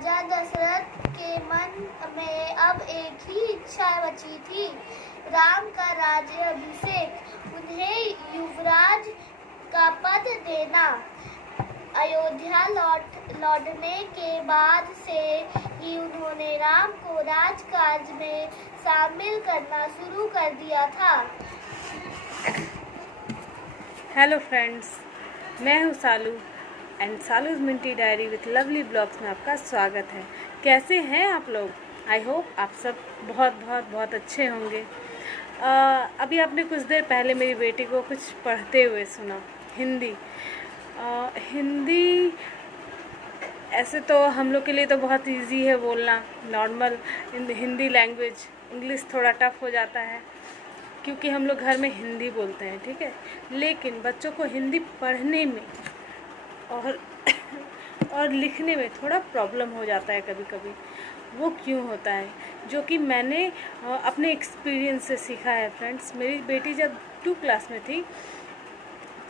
राजा दशरथ के मन में अब एक ही इच्छा बची थी, राम का राज्याभिषेक, उन्हें युवराज का पद देना। अयोध्या लौटने के बाद से ही उन्होंने राम को राजकाज में शामिल करना शुरू कर दिया था। हेलो फ्रेंड्स, मैं हूँ Saloo and Saloo's Minty Diary with lovely blogs में आपका स्वागत है। कैसे हैं आप लोग? आई होप आप सब बहुत अच्छे होंगे। अभी आपने कुछ देर पहले मेरी बेटी को कुछ पढ़ते हुए सुना, हिंदी। हिंदी ऐसे तो हम लोग के लिए तो बहुत इजी है बोलना, नॉर्मल हिंदी लैंग्वेज। इंग्लिश थोड़ा टफ हो जाता है क्योंकि हम लोग घर में हिंदी बोलते हैं, ठीक है। लेकिन बच्चों को हिंदी पढ़ने में और लिखने में थोड़ा प्रॉब्लम हो जाता है कभी कभी। वो क्यों होता है? जो कि मैंने अपने एक्सपीरियंस से सीखा है फ्रेंड्स। मेरी बेटी जब 2 क्लास में थी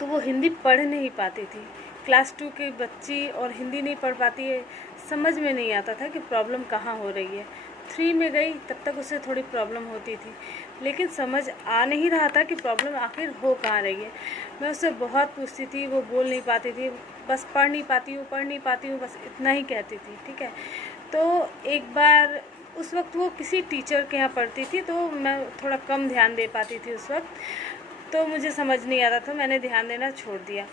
तो वो हिंदी पढ़ नहीं पाती थी। क्लास 2 की बच्ची और हिंदी नहीं पढ़ पाती है, समझ में नहीं आता था कि प्रॉब्लम कहाँ हो रही है। 3 में गई तब तक उसे थोड़ी प्रॉब्लम होती थी, लेकिन समझ आ नहीं रहा था कि प्रॉब्लम आखिर हो कहाँ रही है। मैं उससे बहुत पूछती थी, वो बोल नहीं पाती थी, बस पढ़ नहीं पाती हूँ, बस इतना ही कहती थी, ठीक है। तो एक बार उस वक्त वो किसी टीचर के यहाँ पढ़ती थी, तो मैं थोड़ा कम ध्यान दे पाती थी उस वक्त, तो मुझे समझ नहीं आता था, मैंने ध्यान देना छोड़ दिया।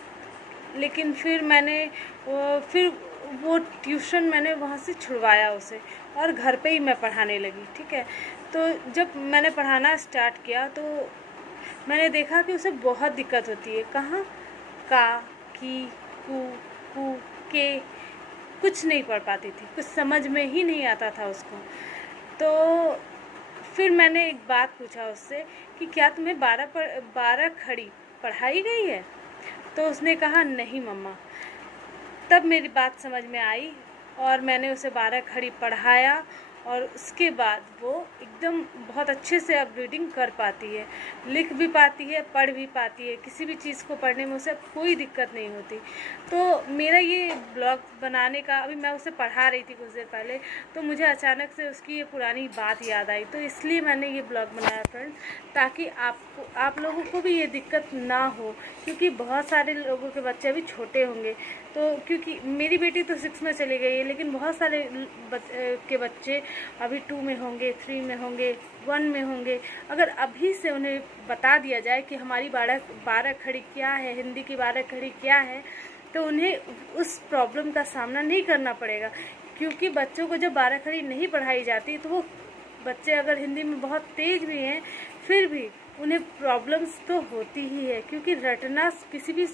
लेकिन फिर वो ट्यूशन मैंने वहाँ से छुड़वाया उसे, और घर पे ही मैं पढ़ाने लगी, ठीक है। तो जब मैंने पढ़ाना स्टार्ट किया तो मैंने देखा कि उसे बहुत दिक्कत होती है। कहाँ? का, की, कू, के कुछ नहीं पढ़ पाती थी, कुछ समझ में ही नहीं आता था उसको। तो फिर मैंने एक बात पूछा उससे कि क्या तुम्हें 12 खड़ी पढ़ाई गई है? तो उसने कहा नहीं मम्मा। तब मेरी बात समझ में आई और मैंने उसे 12 खड़ी पढ़ाया, और उसके बाद वो एकदम बहुत अच्छे से अब रीडिंग कर पाती है, लिख भी पाती है, पढ़ भी पाती है। किसी भी चीज़ को पढ़ने में उसे कोई दिक्कत नहीं होती। तो मेरा ये ब्लॉग बनाने का, अभी मैं उसे पढ़ा रही थी कुछ देर पहले, तो मुझे अचानक से उसकी ये पुरानी बात याद आई, तो इसलिए मैंने ये ब्लॉग बनाया फ्रेंड्स, ताकि आप लोगों को भी ये दिक्कत ना हो, क्योंकि बहुत सारे लोगों के बच्चे अभी छोटे होंगे। तो क्योंकि मेरी बेटी तो 6 में चली गई है, लेकिन बहुत सारे के बच्चे अभी 2 में होंगे, 3 में होंगे, 1 में होंगे। अगर अभी से उन्हें बता दिया जाए कि हमारी 12 खड़ी क्या है, हिंदी की 12 खड़ी क्या है, तो उन्हें उस प्रॉब्लम का सामना नहीं करना पड़ेगा। क्योंकि बच्चों को जब 12 खड़ी नहीं पढ़ाई जाती तो वो बच्चे अगर हिंदी में बहुत तेज़ भी हैं, फिर भी उन्हें प्रॉब्लम्स तो होती ही है, क्योंकि रटना किसी भी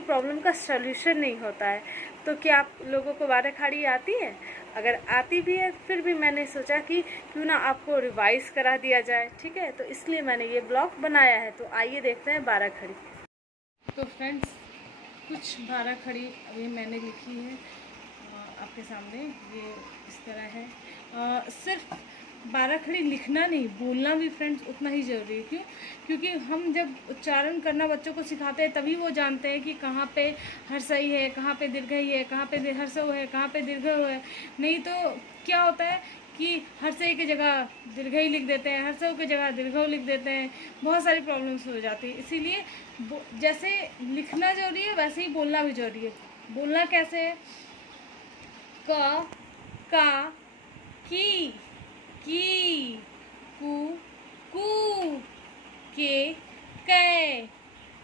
प्रॉब्लम का सॉल्यूशन नहीं होता है। तो क्या आप लोगों को 12 खड़ी आती है? अगर आती भी है, फिर भी मैंने सोचा कि क्यों ना आपको रिवाइज करा दिया जाए, ठीक है। तो इसलिए मैंने ये ब्लॉग बनाया है। तो आइए देखते हैं 12 खड़ी। तो फ्रेंड्स, कुछ 12 खड़ी अभी मैंने लिखी है आपके सामने। ये इस तरह है। सिर्फ 12 खड़ी लिखना नहीं, बोलना भी फ्रेंड्स उतना ही ज़रूरी है। क्यों? क्योंकि हम जब उच्चारण करना बच्चों को सिखाते हैं, तभी वो जानते हैं कि कहाँ पे हर्षई है, कहाँ पे दीर्घई है, कहाँ पे हर्षऊ है, कहाँ पे दीर्घऊ है। नहीं तो क्या होता है कि हर्षई की जगह दीर्घई लिख देते हैं, हर्षऊ की जगह दीर्घऊ लिख देते हैं, बहुत सारी प्रॉब्लम्स हो जाती है। इसीलिए जैसे लिखना ज़रूरी है, वैसे ही बोलना भी ज़रूरी है। बोलना कैसे है? क, का, की, कू, के, कै,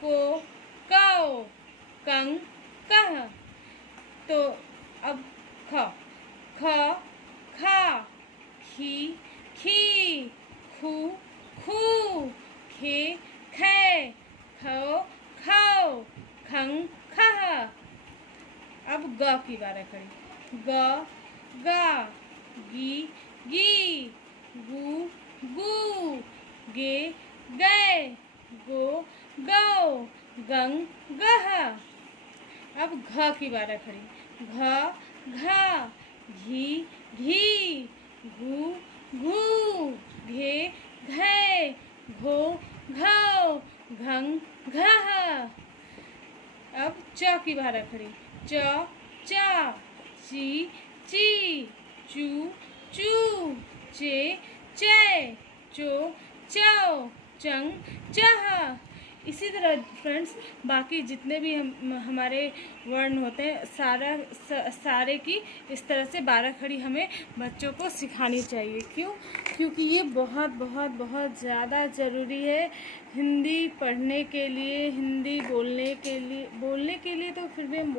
को, कौ, कं, कह। तो अब ख, खा, खी, खू, खे, खे, खौ, खं, खह। अब ग की 12 खड़ी। ग, गा, गी, गू, गे, गै, गौ, गं, गह। अब घ की 12 खड़ी। घा, घी, घू, घे, घै, घौ, घं, घह। अब च की 12 खड़ी। चा, ची ची, चू चू, चे चे, चो चाओ, चंग चाह। इसी तरह फ्रेंड्स बाकी जितने भी हमारे वर्ण होते हैं सारे की इस तरह से 12 खड़ी हमें बच्चों को सिखानी चाहिए। क्यों? क्योंकि ये बहुत बहुत बहुत ज़्यादा ज़रूरी है हिंदी पढ़ने के लिए, हिंदी बोलने के लिए तो फिर भी हम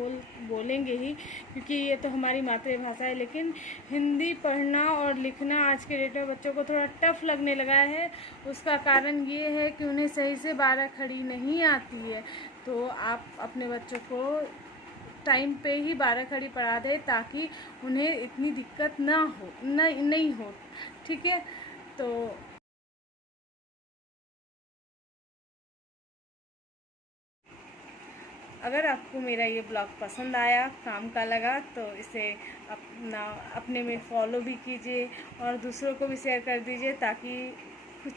बोलेंगे ही, क्योंकि ये तो हमारी मातृभाषा है। लेकिन हिंदी पढ़ना और लिखना आज के डेट में बच्चों को थोड़ा टफ लगने लगा है। उसका कारण ये है कि उन्हें सही से 12 खड़ी नहीं आती है। तो आप अपने बच्चों को टाइम पे ही 12 खड़ी पढ़ा दें ताकि उन्हें इतनी दिक्कत नहीं हो। ठीक है? तो अगर आपको मेरा ये ब्लॉग पसंद आया, काम का लगा, तो इसे अपने में फॉलो भी कीजिए और दूसरों को भी शेयर कर दीजिए ताकि कुछ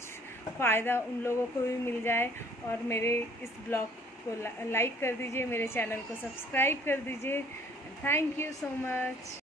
फ़ायदा उन लोगों को भी मिल जाए। और मेरे इस ब्लॉग को लाइक कर दीजिए, मेरे चैनल को सब्सक्राइब कर दीजिए। Thank you so much.